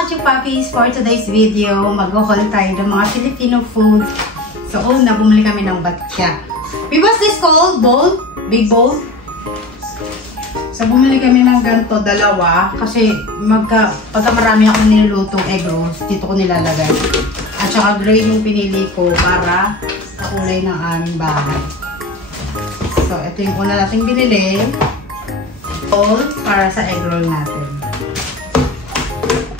Puppies, for today's video, mag-haul tayo ng mga Filipino food. So, una, bumili kami ng batya. What's this called? Bowl? Big bowl? So, bumili kami ng ganito, dalawa. Kasi, pagka marami akong nilulutong egg rolls, dito ko nilalagay. At saka gray yung pinili ko para kulay ng aming bahay. So, ito yung una nating binili. Bowl para sa egg roll natin.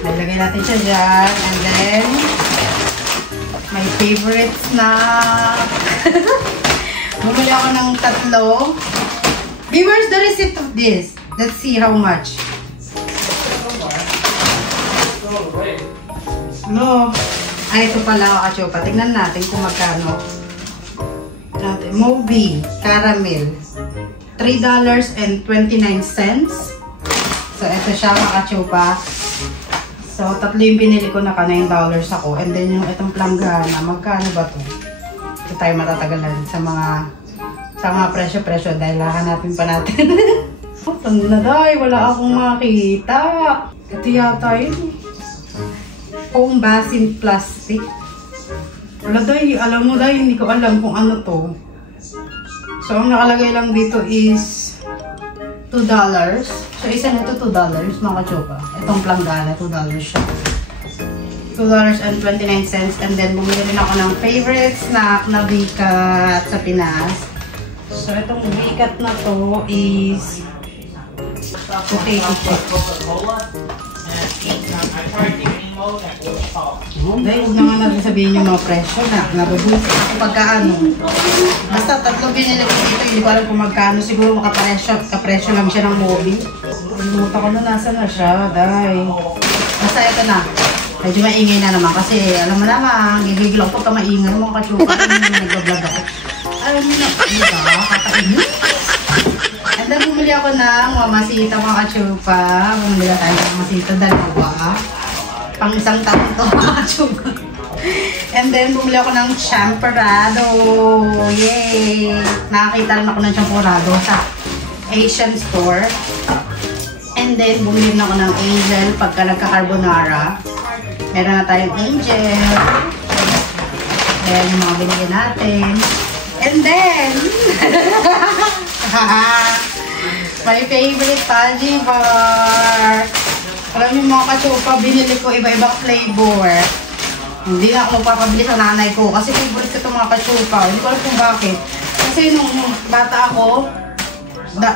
Nalagay natin siya dyan. And then, my favorite snack. Bumili ako ng tatlo. Where's the receipt of this? Let's see how much. No. Ay, ito pala, kachopa. Tignan natin kung magkano. Moby Caramel. $3.29. So, ito siya, kachopa. So, tatlo yung binili ko na $9 ako. And then, yung itong planggana, magkano ba ito? Ito tayo matatagalan sa mga presyo-presyo dahil hahanapin pa natin. Saan na dahil? Wala akong makita. Ito yata yun. Foam basin plastic. Wala dahil, alam mo dahil, hindi ko alam kung ano to. So, ang nakalagay lang dito is $2. So, isa nito $2, mga kachopa. Itong planggana, $2 siya. $2.29. And then, bumili rin ako ng favorite snack na bikat sa Pinas. So, itong bikat na to is okay, dahil huwag naman natin sabihin yung mga presyo na nabubulsa ako pagkaano. Basta tatlo binili ko dito, hindi ko alam kung magkano. Siguro kapresyo lang siya ng Moby. Limutan ko na nasa na siya, dahil basta ito na. Medyo maingay na naman kasi alam mo naman, gigigil ako pagka maingay mga kachupa. Nag-vlog ako. Alam mo na, kakainin. And then bumili ako ng mamasita mga kachupa. Bumili tayo ng mamasita, dalawa. Pang isang taon to mga kachupa. And then bumili ako ng champorado. Yay! Nakakita rin ako ng champorado sa Asian store. And then bumili na ako ng angel pagka nagka-carbonara. Meron na tayong angel. Ayan yung mga binili natin. And then, my favorite Paji bar. Alam niyo mga kachupa, binili ko iba-ibang flavor. Hindi na ako magpapabili sa nanay ko kasi favorite ko itong mga kachupa. Hindi ko alam kung bakit. Kasi nung bata ako,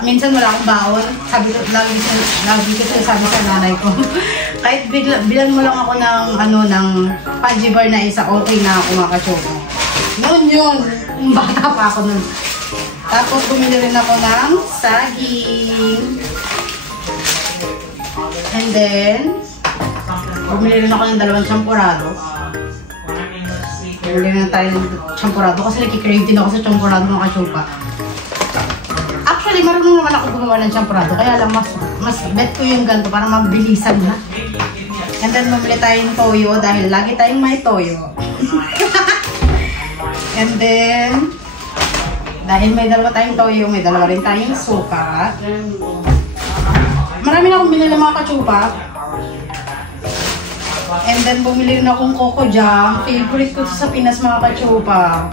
minsan wala akong baon. Sabi ko, lagi ko sabi sa nanay ko. Kahit bilan mo lang ako ng Paji bar na isa, okay na ako mga kachupa. Noon yun, bata pa ako nun. Tapos bumili rin ako ng saging. And then, bumili rin ako ng dalawang champorado. Bumili rin tayo ng champorado kasi nagkikrave din ako sa champorado ng kachupa. Actually, marunong naman ako gumawa ng champorado. Kaya lang, mas bet ko yung ganito para mabilisan na. And then, bumili tayong toyo dahil lagi tayong may toyo. And then, dahil may dalawa tayong toyo, may dalawa rin tayong suka. Marami na akong binili mga kachupa. And then, bumili rin akong Coco Jam. Favorite ko sa Pinas mga kachupa.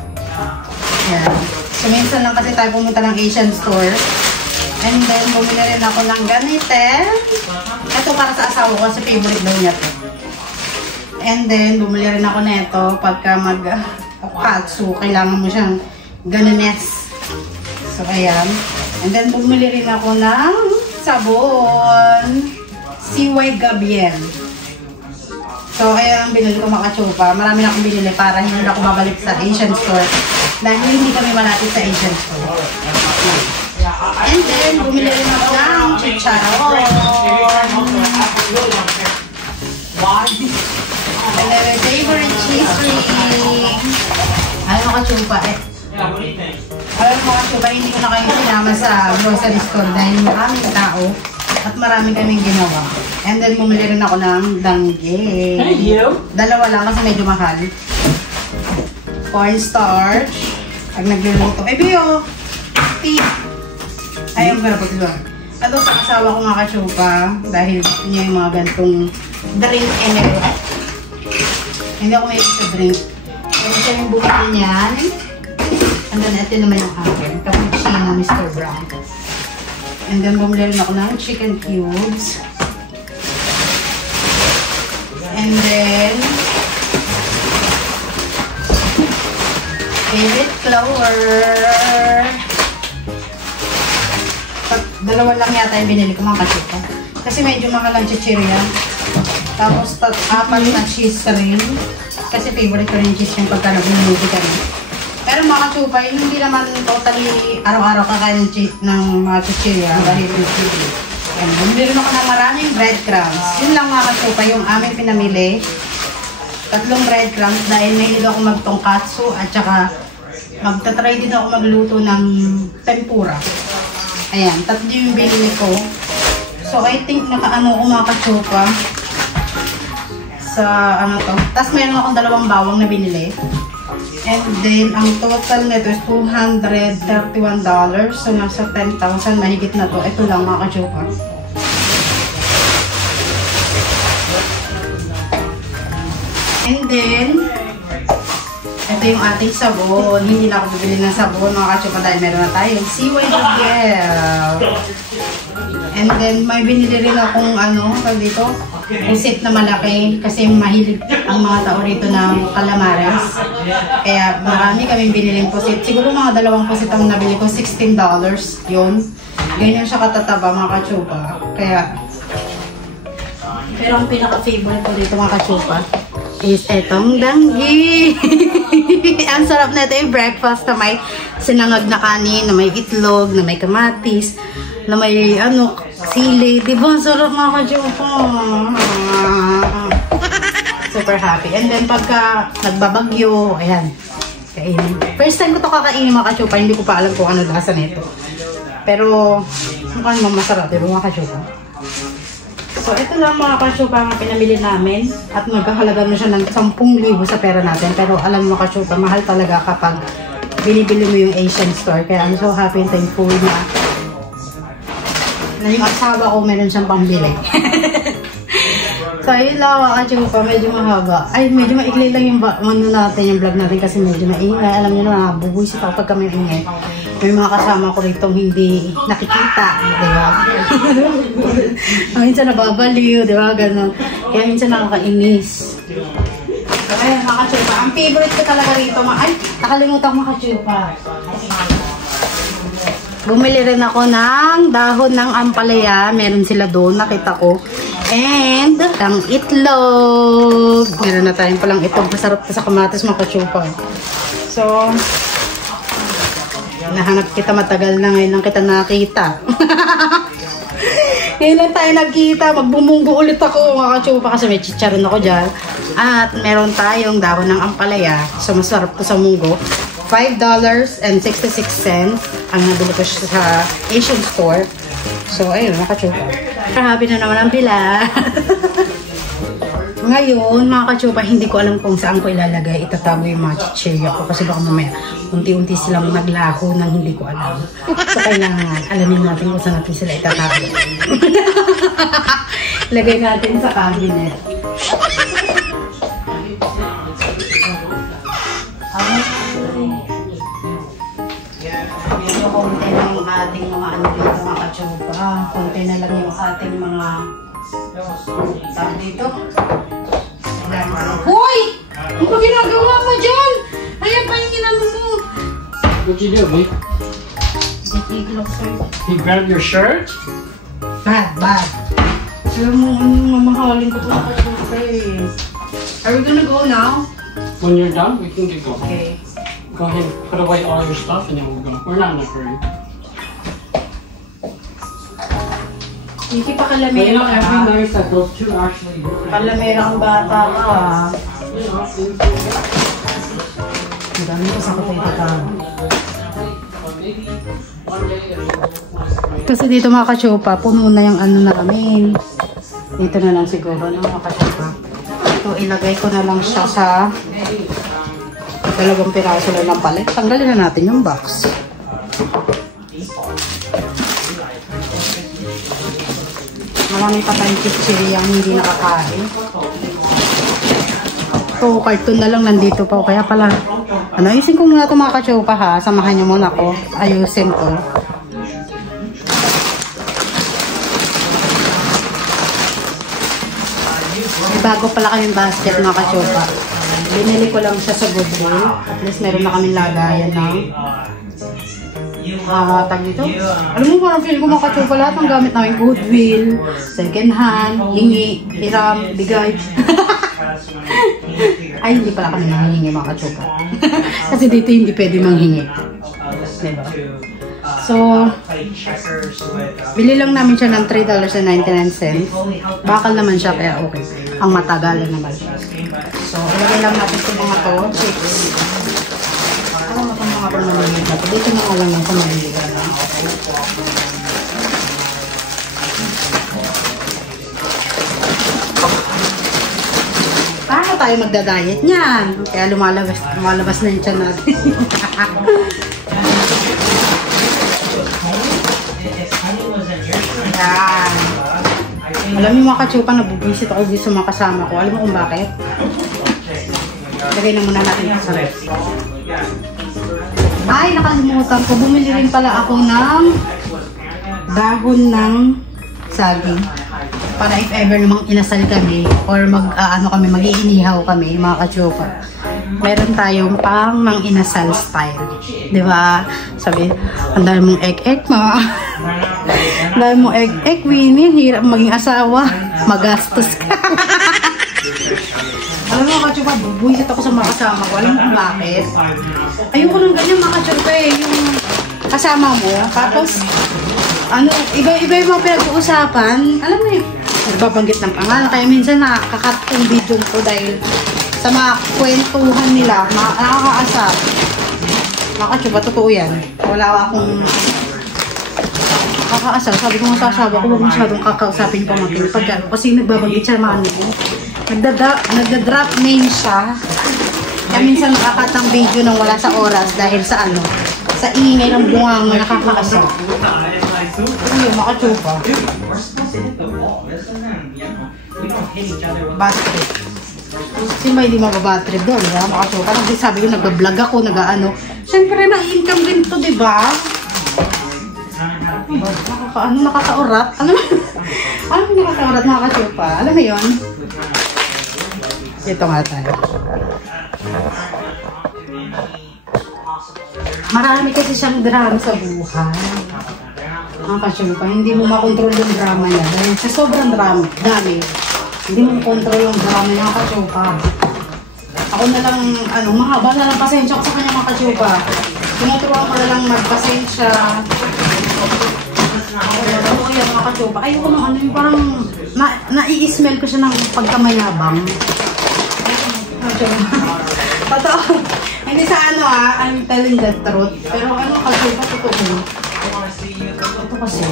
Yan. So, minsan lang kasi tayo pumunta ng Asian store. And then, bumili rin ako ng ganite. Ito para sa asawa ko kasi favorite daw niya to. And then, bumili rin ako nito pagka mag-katsu. Kailangan mo siyang ganones. So, ayan. And then, bumili rin ako ng sabon. CY Gabriel. So, ayan ang binili ko mga kachupa. Marami na akong binili para hindi ako babalik sa Asian store. Dahil hindi kami malapit sa Asian store. And then, bumili rin ako ng chicharon. And then, my favorite cheese ring. Ayaw mga kachupa Alam mo mga kachupa, hindi ko na kayo sinama sa grocery store dahil maraming tao at marami kaming ginawa. And then, bumili rin ako ng danggit. Dalawa lang kasi medyo mahal. Cornstarch. Pag nagluluto. Biyo! Tea! Ayaw ko na pag-luwa. Ito sa asawa ko mga kachupa dahil gusto niya yung mga gantong drink anyway. Hindi ako may sa drink. Kaya siya yung bumili niyan. And then, ito naman yung akin. Cappuccino, Mr. Brown. And then, bumili rin ako ng chicken cubes. And then, favorite flour. Dalawa lang yata yung binili ko mga kachika. Kasi medyo mahal ang chichirya. Tapos, 4 na cheese rin. Kasi favorite ko rin cheese yung pagka nag-movie kami. Pero mga kachupa, hindi naman totally araw-araw kakain ng mga chichirya. Dahil bumili rin ako ng maraming breadcrumbs. Yun lang mga kachupa, yung aming pinamili. 3 breadcrumbs dahil may hindi ako magtongkatsu at saka magta-try din ako magluto ng tempura. Ayan, 3 yung binili ko. So I think nakaano ko mga kachupa sa ano to. Tapos meron akong 2 bawang na binili. And then, ang total nito is $231. So, nasa 10,000 mahigit na to. Ito lang mga kachupa. And then, ito yung ating sabon. Hindi na ako bibili ng sabon mga kachupa dahil meron na tayong Seaway Gel. And then, may binili rin akong dito, pusit na malaki kasi mahilig ang mga tao rito ng calamares. Kaya marami kaming biniling pusit. Siguro mga 2 pusit ang nabili ko, $16 yun. Ganyan siya katataba mga kachupa. Pero ang pinaka-favorite ko dito mga kachupa is etong danggi. Ang sarap na ito yung breakfast na may sinangag na kanin, na may itlog, na may kamatis, na may sili. Diba? Sarap mga kachupa. Super happy. And then pagka nagbabagyo, ayan, kainin. First time ko to kakainin mga kachupa. Hindi ko pa alam kung ano lasa nito. Pero mukhang masarap. Diba mga kachupa? So ito lang mga kachupa ang pinamili namin. At magkahalaga na siya ng 10,000 sa pera natin. Pero alam mo kachupa, mahal talaga kapag binibili mo yung Asian store. Kaya I'm so happy and thankful na yung asawa ko meron siyang pambili. So, yun lang mga kachupa, medyo mahaba. Ay, medyo maikli lang yung vlog natin kasi medyo maingay. Alam niyo na, bubuisit ako pag kami ingay. May mga kasama ko rito hindi nakikita, di ba? Minsan nababaliw, di ba? Ganon. Kaya minsan nakakainis. So, ayun mga kachupa, ang favorite ko talaga rito, ay, nakalimutan mga kachupa. Bumili rin ako ng dahon ng ampalaya. Meron sila doon, nakita ko. And, ang itlog. Meron na tayong palang itlog. Masarap sa kamatis mga kachupa. So, nahanap kita matagal na ngayon lang kita nakita. Ngayon lang tayo nagkita. Magbumunggo ulit ako mga kachupa kasi may chicharon ako dyan. At meron tayong dahon ng ampalaya. So, masarap to sa munggo. $5.66 ang nabili ko sa Asian store. So, ayun, makachupa. Happy na naman ang pila. Ngayon, mga kachupa, hindi ko alam kung saan ko ilalagay. Itatago yung mga chichirya ko kasi baka mamaya unti-unti silang naglaho nang hindi ko alam. So, kailangan alamin natin kung saan natin sila itatago. Lagay natin sa cabinet. Konti lang yung ating mga dito mga kachupa. Konti na lang yung ating mga tawag dito. Hoy! Ano ba ginagawa mo dyan? Ayan pa yung ginagawa mo. What'd you do, babe? You grabbed your shirt? Bad. Alam mo, mamahalin ko ito mga kachupa eh. Are we gonna go now? When you're done, we can get going. Okay. Go ahead and put away all your stuff and then we'll go. We're not in a hurry. Hindi pa But you kalamera know, ka. every nice that those two actually do. Kalamera ang bata ka. Ang dami ko sa kapay tatama. Kasi dito mga kachupa, puno na yung ano namin. Dito na lang siguro ng mga kachupa. Ito, ilagay ko na lang siya sa 2 piraso lang ng palit. Tanggalin na natin yung box. Marami pa tayong chichirya ang hindi nakakain. So, cartoon na lang nandito pa. Kaya pala, ayusin ko muna ito mga kachupa ha. Samahan nyo muna ako. Ayusin ko. Bago pala kayong basket mga kachupa. Binili ko lang siya sa Goodwill. At least meron na kaming lagayan ng tag dito. Alam mo, parang feel ko mga kachupa, lahat ng gamit namin Goodwill, second hand, hingi, hiram, bigay. Ay, hindi pala kami nanghihingi mga kachupa. Kasi dito hindi pwede manghingi. Diba? So, bili lang namin siya ng $3.99. Bakal naman siya, kaya okay. Ang matagalan naman siya. So, ilagay lang natin sa mga to, chips. Ano mo itong mga pamalilig na to? Dito na nga lang yung pamalilig na. Paano tayo magda-diet niyan? Kaya lumalabas na yung tiyan natin. Ayan. Alam mo mga kachupa, nabubisit ako dito sa mga kasama ko. Alam mo kung bakit? Lagay na muna natin ito sa ref. Ay, nakalimutan ko. Bumili rin pala ako ng dahon ng saging. Para if ever namang inasal kami or mag-iinihaw kami, mga kachupa. Meron tayong pang mang inasal style. Diba? Sabi, ang dami mong egg ma. Ang dami mong egg Winnie. Hirap maging asawa. Magastos ka. Alam mo mga kachupa, bubuisit ako sa mga kasama ko. Alam mo kung bakit? Ayoko ng ganyan mga kachupa eh. Yung kasama mo. Tapos, iba-iba yung mga pinag-uusapan. Alam mo yun, nagbabanggit ng pangalan. Kaya minsan nakakat yung video ko dahil sa mga kwentuhan nila, nakakaasar. Mga kachupa, totoo yan. Wala akong nakakaasar. Sabi ko nga sa asawa ko, huwag masyadong kakausapin pa mga kasi nagbabanggit siya mga ano. Nagda-drop name siya. Kaya minsan nakakat ng video nang wala sa oras dahil sa sa ingay ng bunganga nakakaasar. Ayun, mga kachupa. Bad trip. Kasi ba hindi mababad trip doon, diba? Mga kachupa. Kasi sabi ko, nag-vlog ako, siyempre na-income din to, diba? Nakakaurat. Ano nakakaurat mga kachupa? Alam mo yun? Ito nga tayo. Marami kasi siyang drama sa buhay. Mga kachupa, hindi mo makontrol yung drama niya. Dahil sa sobrang dami. Hindi mo makontrol yung drama niya, mga kachupa. Ako na lang, mahaba na lang pasensya ko sa kanya, mga kachupa. Tinuturuan ko na lang magpasensya. Ako yan, mga kachupa. Ayoko nung yung parang nai-smell ko siya ng pagkamayabang. Totoo. Hindi sa I'm telling the truth. Pero kachupa, totoo. Ito kasi.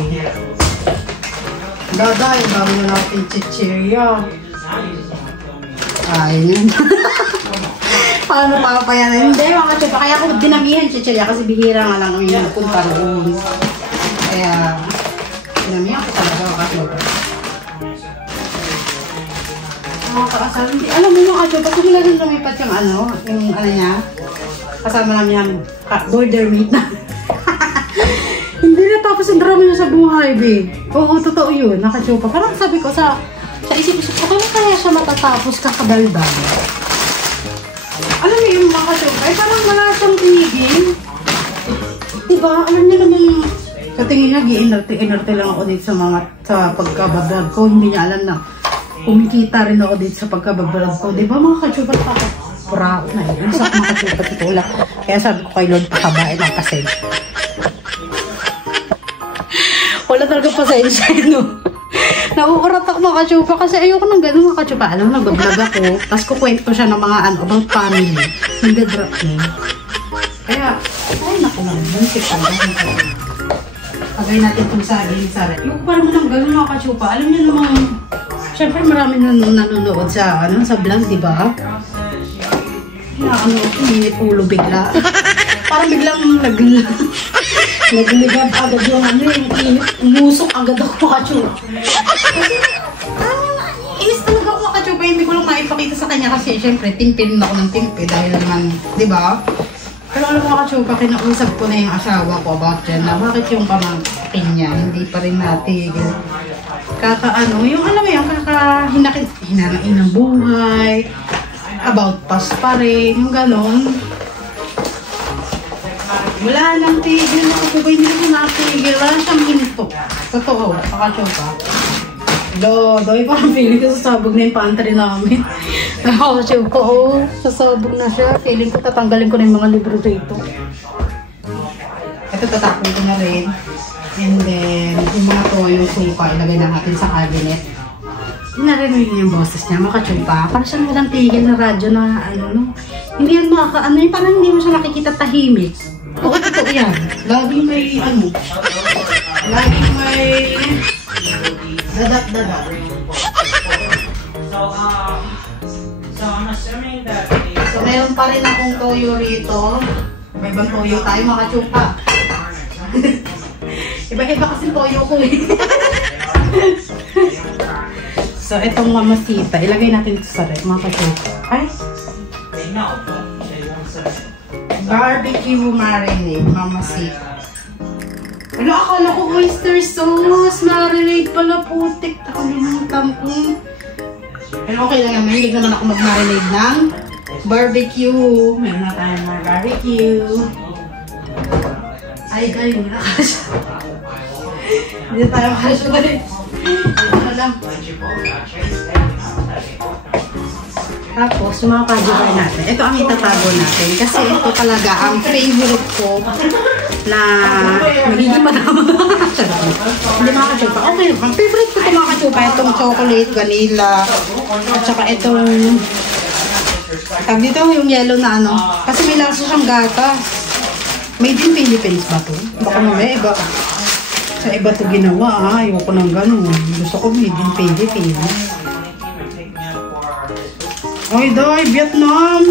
Daday, bago na natin chichirya. Ayun. Paano papapayan? Hindi, mga kachupa. Kaya ako dinamihan chichirya kasi bihira nga lang yung punta roon. Kaya, dinamihan ko talaga mga kachupa. Mga kaasal, hindi. Alam mo mga kachupa, kung wala rin lumipat yung niya, kasama namin yung border meat na. Hindi na tapos ang drama niya sa buhay, be. Oo, totoo yun, nakachupa. Parang sabi ko sa isip-isip ko, kaya siya matatapos kakadaldal. Alam mo yung mga kachupa, parang wala siyang tinigil. Diba? Alam niya naman, sa tingin niya, gi-inerte lang ako dito sa pagkabablog ko. Hindi niya alam na kumikita rin ako dito sa pagkabablog ko. Diba mga kachupa, proud na yun. Sa mga kachupa, titula. Kaya sabi ko kay Lord, pakabain ang pasensya. Wala talaga pasensya, no? Nauurat ako mga kachupa kasi ayoko nang gano'n mga kachupa. Alam mo, nag-vlog ako. Tapos kukwento ko siya ng mga about family. Nag-drop niya. Kaya, ay naku lang. Bunsik talaga. Pagay natin itong saging sa rin. Yung parang nang gano'n mga kachupa. Alam niyo namang, syempre marami nanonood sa vlog, di ba? Ulo bigla. Parang biglang Nagmigab agad yung ano, yung init. Umusok agad ako makachupa. Kasi, inis talaga ako makachupa. Hindi ko lang maipakita sa kanya kasi syempre, timpin ako ng timpi dahil naman, di ba? Pero alam mo makachupa, kinausap ko na yung asawa ko about dyan na bakit yung pamangkin niya, hindi pa rin natigil. Kakaano, yung alam mo yung hinanain ng buhay, about past pa rin, yung ganon. Wala nang tigil na ako, hindi ko natigil, wala siyang hinto. Totoo, makachupa. Doy, parang feeling ko sasabog na yung pantry namin. Nakakasip ko, sasabog na siya. Feeling ko tatanggalin ko na yung mga libro dito. Ito tatapon ko na rin. And then, yung mga toyo, suka, ilagay na natin sa cabinet. Narinig niya yung boses niya, makachupa. Parang siyang walang tigil na radyo na ano, no? Hindi yan ano yung parang hindi mo siya nakikita tahimik. Oo, totoo yan. Laging may ano. Laging may dadat. So I'm assuming that So, meron pa rin akong toyo rito. May ibang toyo tayo, makachupa. Iba-iba kasi toyo ko eh. So, itong mamasita, ilagay natin ito sa rep, makachupa. Ay! they know, but they won't say. Barbecue marinade, mamasita. Ano, akala ko oyster sauce. Marinade pala, putik. Nakalimutan ko. Pero okay lang naman. Hindi naman ako mag-marinade ng barbecue. Meron na tayong mga barbecue. Ay, galing na kasi. Hindi tayo makasya. Ano lang. Tapos, yung mga pajibar natin. Ito ang itatago natin. Kasi ito talaga ang favorite ko na magiging madama. Hindi mga kachupa. Okay, ang favorite ko ito mga kachupa. Itong chocolate, vanilla, at saka itong tag dito yung yellow na ano. Kasi may lasa siyang gatas. Made in Philippines ba ito? Baka may iba. Sa iba ito ginawa. Ayoko ng ganun. Gusto ko made in Philippines. Oy, doy, Vietnam!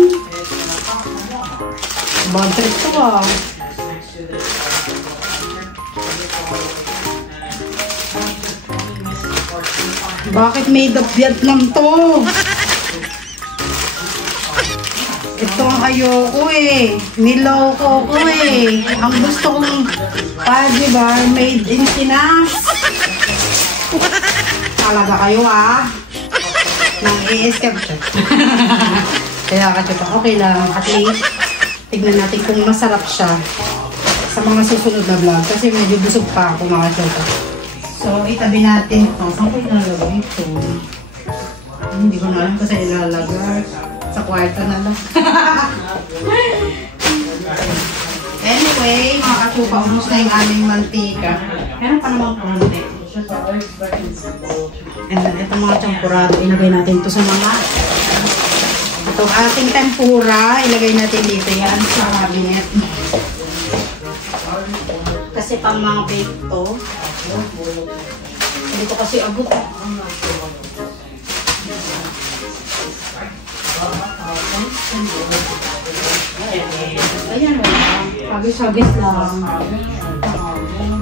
Bad trip to ah. Bakit made of Vietnam to? Ito ang ayoko eh. Niloko ko eh. Ang gusto kong pajibar made in Pinas. Talaga kayo ah. Nang i-escape siya. Kaya kachupa, okay lang. At least, tignan natin kung masarap siya sa mga susunod na vlog. Kasi medyo busog pa ako mga kachupa. So, itabi natin ito. Saan ko ilalagay ito? Hindi ko na alam kasi ilalagay. Sa kwarto na lang. Anyway, mga kachupa, umus na yung aming mantika. Meron pa namang konti. And then, itong mga champurado, ilagay natin ito sa mga itong ating tempura, ilagay natin dito yan sa cabinet. Kasi pang mga bake to. Hindi ko kasi abot. Ayan lang. Hagis-hagis lang.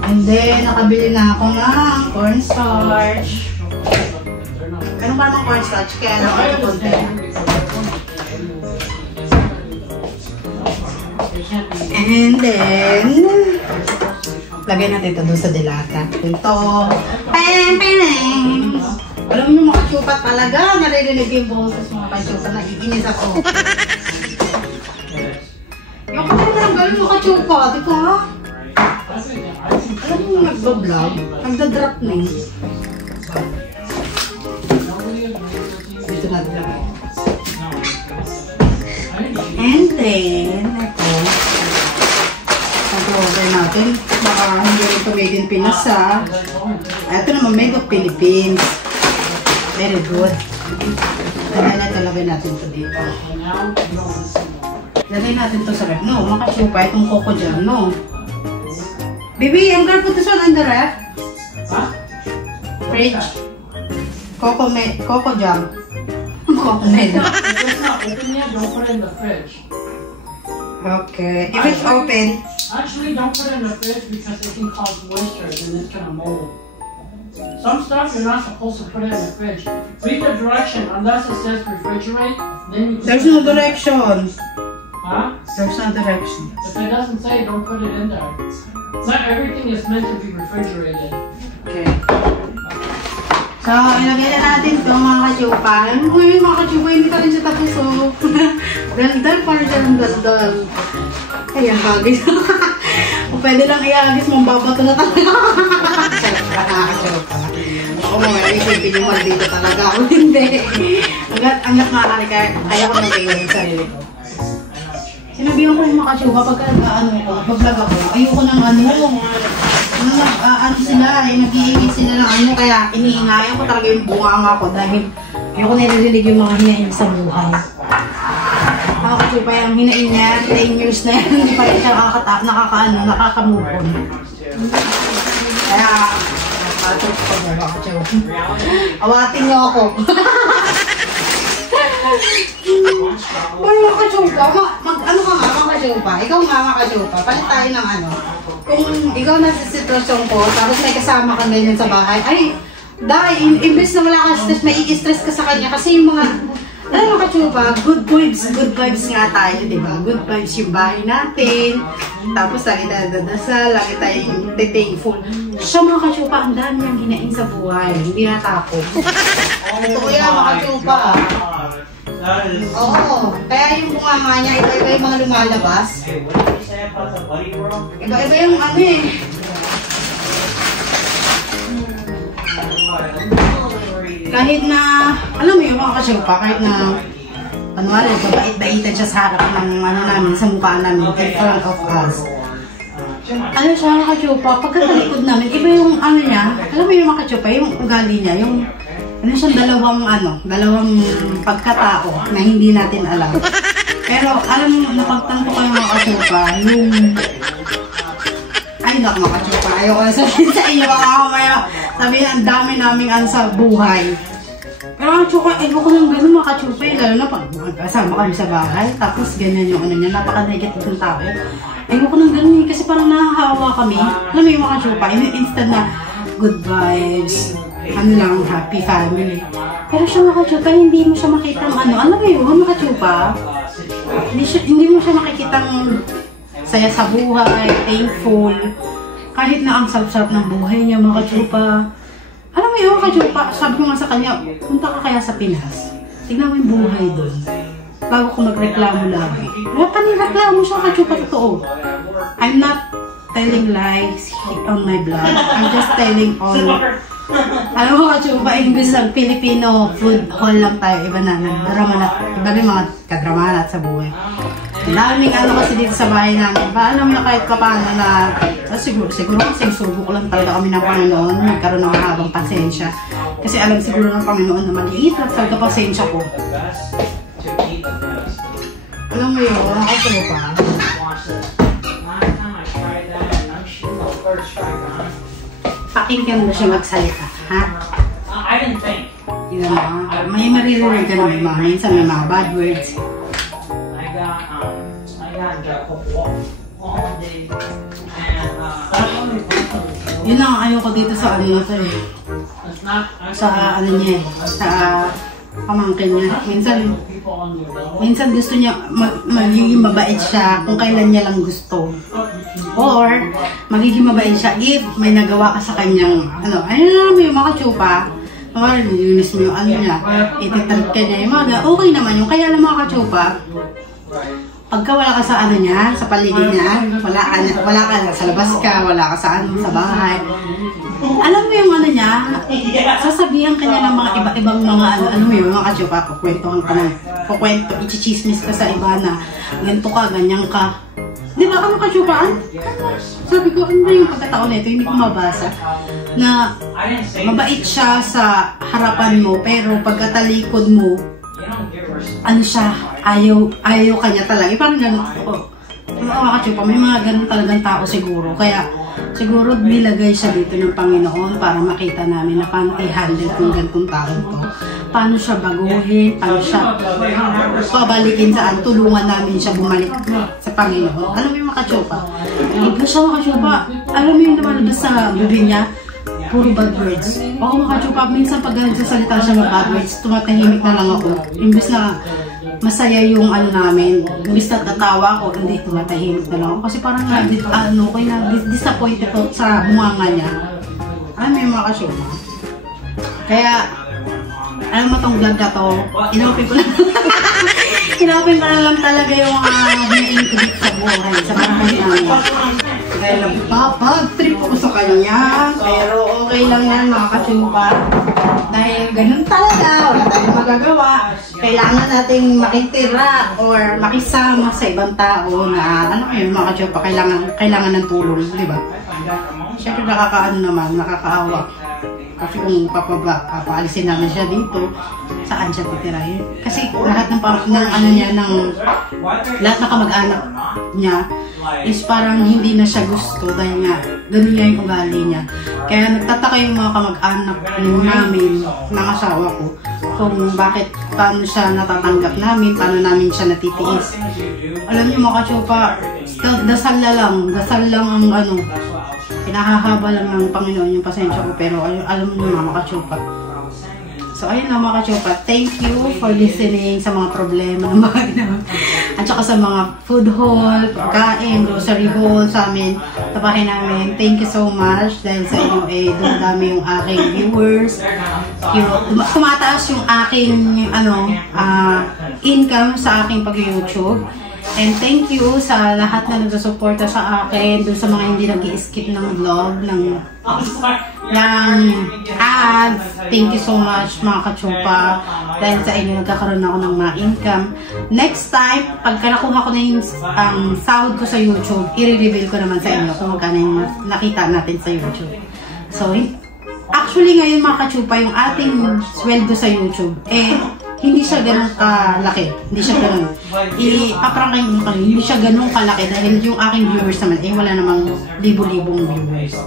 And then, nakabili na ako ng cornstarch. Ganun ba ng cornstarch? Kaya lang ako konti. And then, lagay natin ito doon sa dilata. Ito. Pem! Alam mo mga chupat talaga. Naririnig yung boses mga kachupat. Nagiginis ako. Yung kapag parang galing mga kachupat. Ito ha? Alam mo yung nagbablog? Nagda-drop na yun. Dito na drop. And then, ito. Pag-order natin. Baka hindi rin ito made in Pinas ha. Ito naman made of Philippines. Very good. Lagay natin, lagay natin ito dito. Lagay natin ito sa ref. No, makasupa itong coco jam, no? Baby, I'm gonna put this one in the ref. Huh? Fridge. Coco jam. Coco meda. If it's not open yet, don't put it in the fridge. Okay. If it's open, Actually, don't put it in the fridge because it can cause moisture and it's gonna mold. Some stuff you're not supposed to put it in the fridge. Read the direction, unless it says refrigerate, then you can. There's no direction. Huh? There's no direction. If it doesn't say, don't put it in there. Not everything is meant to be refrigerated. Okay. So, ilagay na natin ito mga kachupa. Uy, mga kachupa, hindi ka rin siya tapos. Dal-dal, parang siya ng dal-dal. Ayan, bagay. O pwede lang iagis mong babato na talaga. Ako mga isipin yung maldito talaga. Ako hindi. Hanggat maaari kaya ko nang kayo yung sarili ko. Sinabihan ko yung mga kachupa pagka pag-vlog ako. Ayoko ng ano sila, nag-iingit sila ng kaya iniingayan ko talaga yung bunganga ko dahil ayoko nilililig yung mga hinaing sa buhay. Ako kasi pa yung hinaing niya, 10 years na yan, hindi pa rin siya nakakamove on. Kaya, nakakachok ko ba, nakakachok. Awatin niyo ako. Ano mga kachupa? Ano ka nga mga kachupa? Ikaw nga mga kachupa, palit tayo ng ano. Kung ikaw nasa sitwasyon ko, tapos may kasama kang ganyan sa bahay, ay, dahil, imbes na wala kang stress, may i-stress ka sa kanya. Kasi yung mga, ano mga kachupa, good vibes nga tayo, di ba? Good vibes yung bahay natin. Tapos lagi tayo dadasal, lagi tayong thankful. Siya mga kachupa, ang dami niyang hinaing sa buhay, hindi natakot. Totoo yan mga kachupa. Oo, kaya yung bunganga niya, iba-iba yung mga lumalabas. Iba-iba yung ano eh. Kahit na, alam mo yung mga kasyupa, kahit na, panwari, babait-baitan siya sa harap ng ano namin, sa mukha namin, in front of us. Ano siya mga kasyupa, pagkatalikod namin, iba yung ano niya, alam mo yung mga kasyupa, yung ugali niya, yung ano siyang dalawang pagkatao na hindi natin alam. Pero alam mo, napagtanto ko yung mga kasyupa, yung ay naku mga kasyupa, ayoko na sabihin sa inyo, baka mamaya sabihin ang dami naming ano sa buhay. Pero ang kasyupa, ayoko nang gano'n mga kasyupa, lalo na pag kasama kami sa bahay, tapos ganyan yung ano niya, napaka-negative ng tao. Ayoko nang gano'n kasi parang nahahawa kami. Alam mo yung mga kasyupa, instead na good vibes, ano lang, happy family. Pero siya mga kachupa, hindi mo siya makitang ano mo yun, mga kachupa? Hindi mo siya makikitang saya sa buhay, thankful. Kahit na ang sarap-sarap ng buhay niya, mga kachupa. Alam mo yun, mga kachupa, sabi ko nga sa kanya, punta ka kaya sa Pinas. Tignan mo yung buhay doon. Bago ko magreklamo lagi. Kaya panireklamo siya, kachupa, totoo. I'm not telling lies on my blog. I'm just telling all. Alam mo kachupa, English ang Filipino food hall lang tayo. Iba na, iba na mga kadramanat sa buhay. Daming ano kasi dito sa bahay namin. Alam mo na kahit pa paano na, siguro kasi subok lang talaga kami ng Panginoon. Nagkaroon ng mahabang pasensya. Kasi alam siguro ng Panginoon na maliit lang talaga pasensya ko. Alam mo yun, kachupa. Pakinggan mo siya magsalita, ha? I didn't think. Yun na, may maririnig ka naman mga minsan may mga bad words. I got all day and Yun ang ayaw ko dito sa ano natin eh. Sa ano niya eh, sa pamangkin niya. Minsan gusto niya magiging mabait siya kung kailan niya lang gusto. Or magiging mabait siya if may nagawa ka sa kanyang ano, ayun mo yung mga kachupa. Nilinis mo yung ano niya, ititrip ka niya yung mga, okay naman yung kaya lang mga kachupa. Pagka wala ka sa ano niya, sa paligid niya, wala ka sa labas ka, wala ka sa ano, sa bahay. Alam mo yung ano niya, sasabihan ka niya ng mga iba-ibang mga ano mo yung mga kachupa, kukwento, ichichismis ka sa iba na ganito ka, ganyan ka. Di ba ano kachupa? Sabi ko, ano ba yung pagkataon nito, hindi ko mabasa. Na mabait siya sa harapan mo, pero pagkatalikod mo, ano siya, ayaw kanya talaga. Parang ganun ako. Mga kachupa, may mga ganun talagang tao siguro. Kaya siguro nilagay siya dito ng Panginoon para makita namin na paano i-handle kung ganitong tao to. paano siya baguhin, paano siya pabalikin saan, tulungan namin siya bumalik sa Panginoon. Alam mo yung mga ka-chopa? Iba siya mga ka-chopa. Alam mo yung lumalabas sa bibig niya, puro bad words. Ako mga ka-chopa, minsan pag nagsasalita siya ng bad words, tumatahimik na lang ako. Imbis na masaya yung ano namin, imbis na tatawa ako, hindi, tumatahimik na lang ako. Kasi parang disappointed ako sa bunganga niya. Alam mo yung mga ka-chopa? Kaya, alam mo tong vlog na to, inopin ko lang. Inopin ko lang talaga yung mga hiniingkudit sa buhay, sa panahon namin. Dahil nagpapag-trip ako sa kanya, pero okay lang yan mga ka-chupa. Dahil ganun talaga, wala tayong magagawa. Kailangan nating makitira or makisama sa ibang tao na, ano yun mga ka-chupa, kailangan ng tulong, di ba? Siyempre nakakaano naman, nakakaawa. Kasi kung papaalisin namin siya dito, saan siya titirahin? Kasi lahat ng ano niya, lahat ng kamag-anak niya is parang hindi na siya gusto dahil nga ganun niya yung ugali niya. Kaya nagtataka yung mga kamag-anak namin, ng asawa ko, kung bakit, paano siya natatanggap namin, paano namin siya natitiis. Alam niyo mga ka-chopa, dasal lang ang ano, pinahahaba lang ng Panginoon yung pasensya ko, pero alam mo mga ka-chopa. So ayun lang mga ka-chopa, thank you for listening sa mga problema ng mga ginawa. At saka sa mga food haul, pagkain, grocery haul sa amin, sa bahay namin. Thank you so much dahil sa inyo dumadami yung aking viewers. Tumataas yung aking income sa aking pag-YouTube. And thank you sa lahat na nagsusuporta sa akin, dun sa mga hindi nag-i-skip ng vlog, ng ads. Thank you so much mga ka-chopa. Dahil sa inyo nagkakaroon ako ng mga income. Next time, pagka nakuha ko na yung sahod ko sa YouTube, i-reveal ko naman sa inyo kung magkano yung nakita natin sa YouTube. So, actually ngayon mga ka-chopa, yung ating sweldo sa YouTube, hindi siya ganun kalaki. Hindi siya ganun. Ipaprangkay mo kami, hindi siya ganun kalaki dahil yung aking viewers naman, wala namang libo-libong viewers.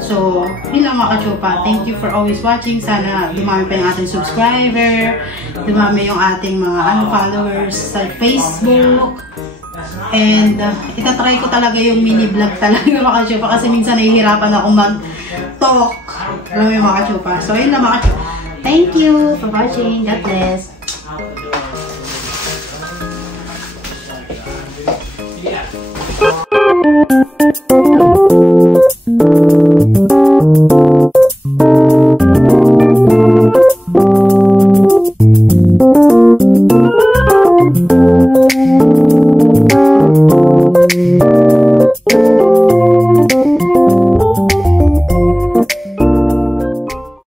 So, yun lang mga ka-chopa. Thank you for always watching. Sana dumami pa yung ating subscriber, dumami yung ating mga followers sa Facebook. And itatry ko talaga yung mini vlog talaga mga ka-chopa kasi minsan nahihirapan ako mag-talk. Alam mo yung mga ka-chopa. So, yun lang mga ka-chopa. Thank you for watching. God bless.